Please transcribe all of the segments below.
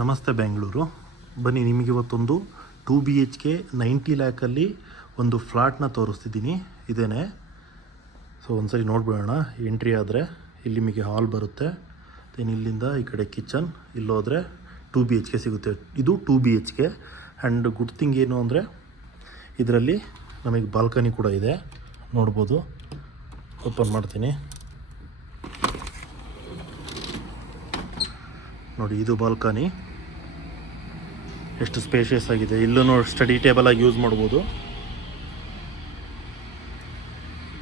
ನಮಸ್ತೆ ಬೆಂಗಳೂರು. ಬನ್ನಿ, ನಿಮಗೆ ಇವತ್ತೊಂದು 2 BHK 90 ಲ್ಯಾಕಲ್ಲಿ ಒಂದು ಫ್ಲಾಟ್ನ ತೋರಿಸ್ತಿದ್ದೀನಿ. ಇದೇನೆ. ಸೊ ಒಂದ್ಸರಿ ನೋಡ್ಬಿಡೋಣ. ಎಂಟ್ರಿ ಆದರೆ ಇಲ್ಲಿ ನಿಮಗೆ ಹಾಲ್ ಬರುತ್ತೆ. ದೆನ್ ಇಲ್ಲಿಂದ ಈ ಕಡೆ ಕಿಚನ್, ಇಲ್ಲೋದ್ರೆ 2 BHK ಸಿಗುತ್ತೆ. ಇದು 2 BHK. ಆ್ಯಂಡ್ ಗುಡ್ ಥಿಂಗ್ ಏನು ಅಂದರೆ ಇದರಲ್ಲಿ ನಮಗೆ ಬಾಲ್ಕನಿ ಕೂಡ ಇದೆ, ನೋಡ್ಬೋದು. ಓಪನ್ ಮಾಡ್ತೀನಿ ನೋಡಿ. ಇದು ಬಾಲ್ಕನಿ ಎಷ್ಟು ಸ್ಪೇಷಿಯಸ್ ಆಗಿದೆ. ಇಲ್ಲೂ ಸ್ಟಡಿ ಟೇಬಲ್ ಆಗಿ ಯೂಸ್ ಮಾಡ್ಬೋದು.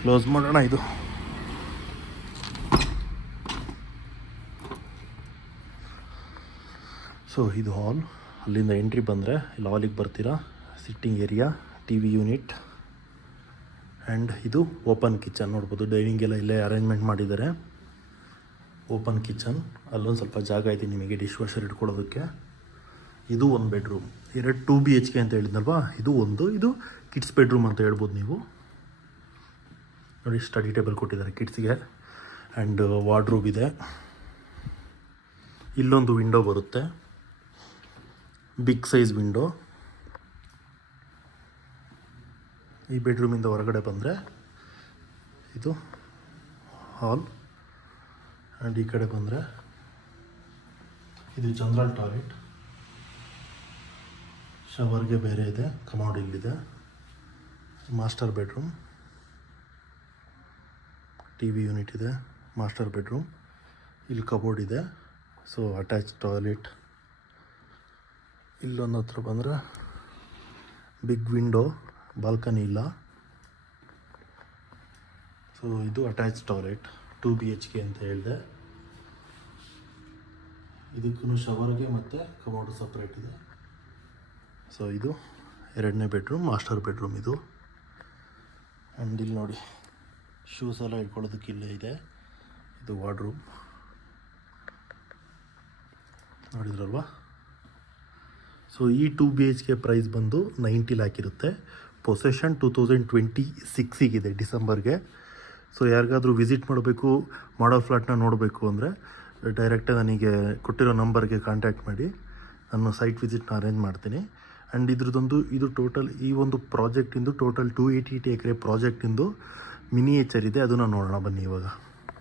ಕ್ಲೋಸ್ ಮಾಡೋಣ. ಇದು ಸೊ ಇದು ಹಾಲ್. ಅಲ್ಲಿಂದ ಎಂಟ್ರಿ ಬಂದರೆ ಇಲ್ಲಿ ಹಾಲಿಗೆ ಬರ್ತೀರಾ. Sitting area, TV unit, and ಇದು ಓಪನ್ ಕಿಚನ್ ನೋಡ್ಬೋದು. ಡೈನಿಂಗ್ ಎಲ್ಲ ಇಲ್ಲೇ ಅರೇಂಜ್ಮೆಂಟ್ ಮಾಡಿದ್ದಾರೆ. ಓಪನ್ ಕಿಚನ್, ಅಲ್ಲೊಂದು ಸ್ವಲ್ಪ ಜಾಗ ಇದೆ ನಿಮಗೆ ಡಿಶ್ ವಾಷರ್ ಇಟ್ಕೊಳ್ಳೋದಕ್ಕೆ. ಇದು ಒಂದು ಬೆಡ್ರೂಮ್. 2 BHK ಅಂತ ಹೇಳಿದ್ನಲ್ವಾ, ಇದು ಕಿಡ್ಸ್ ಬೆಡ್ರೂಮ್ ಅಂತ ಹೇಳ್ಬೋದು ನೀವು. ನೋಡಿ, ಸ್ಟಡಿ ಟೇಬಲ್ ಕೊಟ್ಟಿದ್ದಾರೆ ಕಿಡ್ಸ್ಗೆ, ಆ್ಯಂಡ್ ವಾರ್ಡ್ರೋಬ್ ಇದೆ. ಇಲ್ಲೊಂದು ವಿಂಡೋ ಬರುತ್ತೆ, ಬಿಗ್ ಸೈಜ್ ವಿಂಡೋ. ಈ ಬೆಡ್ರೂಮಿಂದ ಹೊರಗಡೆ ಬಂದರೆ ಇದು ಹಾಲ್, ಆ್ಯಂಡ್ ಈ ಕಡೆ ಬಂದರೆ ಇದು ಜನರಲ್ ಟಾಯ್ಲೆಟ್. ಶವರ್ಗೆ ಬೇರೆ ಇದೆ, ಕಮೋಡ್ ಇಲ್ಲಿದೆ. ಮಾಸ್ಟರ್ ಬೆಡ್ರೂಮ್, TV ಯೂನಿಟ್ ಇದೆ, ಮಾಸ್ಟರ್ ಬೆಡ್ರೂಮ್. ಇಲ್ಲಿ ಕಬೋರ್ಡ್ ಇದೆ, ಸೊ ಅಟ್ಯಾಚ್ ಟಾಯ್ಲೆಟ್. ಇಲ್ಲೊಂದು ಹತ್ರ ಬಂದರೆ ಬಿಗ್ ವಿಂಡೋ, ಬಾಲ್ಕನಿ ಇಲ್ಲ. ಸೊ ಇದು ಅಟ್ಯಾಚ್ ಟಾಯ್ಲೆಟ್, 2 BHK ಅಂತ ಹೇಳಿದೆ. ಇದಕ್ಕೂ ಶವರ್ಗೆ ಮತ್ತು ಕಮೋಡು ಸಪ್ರೇಟ್ ಇದೆ. ಸೊ ಇದು 2ನೇ ಬೆಡ್ರೂಮ್, ಮಾಸ್ಟರ್ ಬೆಡ್ರೂಮ್ ಇದು. ಆ್ಯಂಡ್ ಇಲ್ಲಿ ನೋಡಿ, ಶೂಸ್ ಎಲ್ಲ ಇಟ್ಕೊಳ್ಳೋದಕ್ಕೆ ಇಲ್ಲೇ ಇದೆ. ಇದು ವಾರ್ಡ್ರೂಮ್ ನೋಡಿದ್ರಲ್ವಾ. ಸೊ ಈ 2 BHK ಪ್ರೈಸ್ ಬಂದು 90 ಲ್ಯಾಕ್ ಇರುತ್ತೆ. ಪೊಸೆಷನ್ 2026 ಡಿಸೆಂಬರ್ಗೆ. ಸೊ ಯಾರಿಗಾದರೂ ವಿಸಿಟ್ ಮಾಡಬೇಕು, ಮಾಡೋ ಫ್ಲಾಟ್ನ ನೋಡಬೇಕು ಅಂದರೆ ಡೈರೆಕ್ಟಾಗಿ ನನಗೆ ಕೊಟ್ಟಿರೋ ನಂಬರ್ಗೆ ಕಾಂಟ್ಯಾಕ್ಟ್ ಮಾಡಿ, ನಾನು ಸೈಟ್ ವಿಸಿಟ್ನ ಅರೇಂಜ್ ಮಾಡ್ತೀನಿ. ಆ್ಯಂಡ್ ಇದು ಟೋಟಲ್ ಈ ಒಂದು ಪ್ರಾಜೆಕ್ಟಿಂದು ಟೋಟಲ್ 288 ಎಕರೆ ಪ್ರಾಜೆಕ್ಟಿಂದು ಮಿನಿಯೇಚರ್ ಇದೆ. ಅದನ್ನು ನೋಡೋಣ ಬನ್ನಿ ಇವಾಗ.